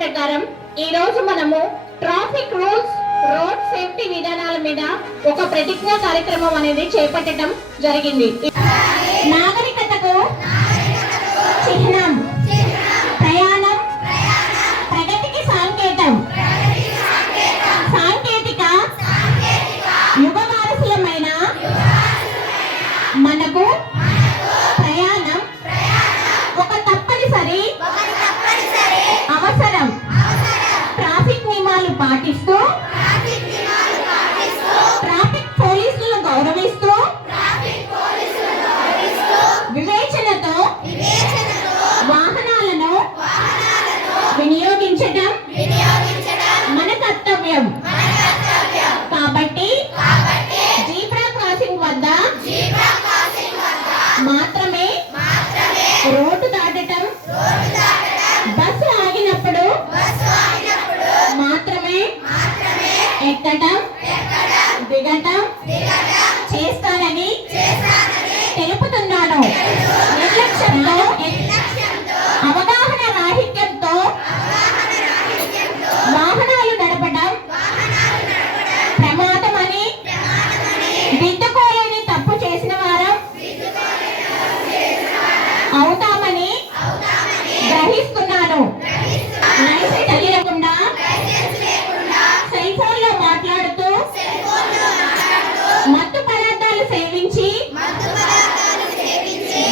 ప్రకారం ఈ రోజు మనము ట్రాఫిక్ రూల్స్, రోడ్ సేఫ్టీ విధానాల మీద ఒక ప్రతిజ్ఞా కార్యక్రమం అనేది చేపట్టడం జరిగింది. నాగరికతకు చిహ్నం, ప్రయాణం ప్రగతికి సంకేతం. సాంకేతిక యుగ వారసులమైన మనకు ప్రయాణం ఒక తప్పనిసరి అవసరం. ట్రాఫిక్ నియమాలు పాటిస్తూ, ట్రాఫిక్ పోలీసులను గౌరవిస్తూ, వివేచనతో వాహనాలను వినియోగించడం మన కర్తవ్యం. కాబట్టి జీబ్రా క్రాసింగ్ వద్ద మాత్రమే రోడ్డు దాటడం, బస్సు ఆగినప్పుడు మాత్రమే ఎక్కడం, దిగటం చేస్తానని తెలుపుతున్నాను. నిర్లక్ష్యంతో, అవగాహన రాహిత్యంతో వాహనాలు నడపడం ప్రమాదమని దిద్దుకోలేని తప్పు చేసిన వారం అవుతామని గ్రహిస్తున్నాను. లైసెన్స్ తెలియకుండా సెల్ ఫోన్ లో మాట్లాడుతూ, మత్తు పదార్థాలు సేవించి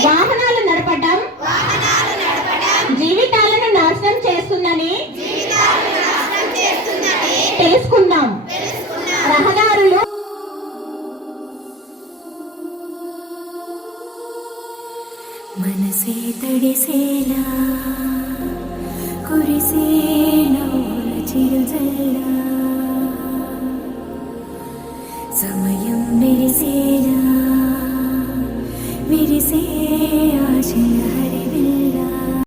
వాహనాలు నడపడం జీవితాలను నాశనం చేస్తుందని తెలుసుకుందాం. రహదారులు మనసే తడిసేలా కురిసేనా చిరుజల్లా, సమయం మెరిసేలా విరిసే ఆశల హరివిల్లా.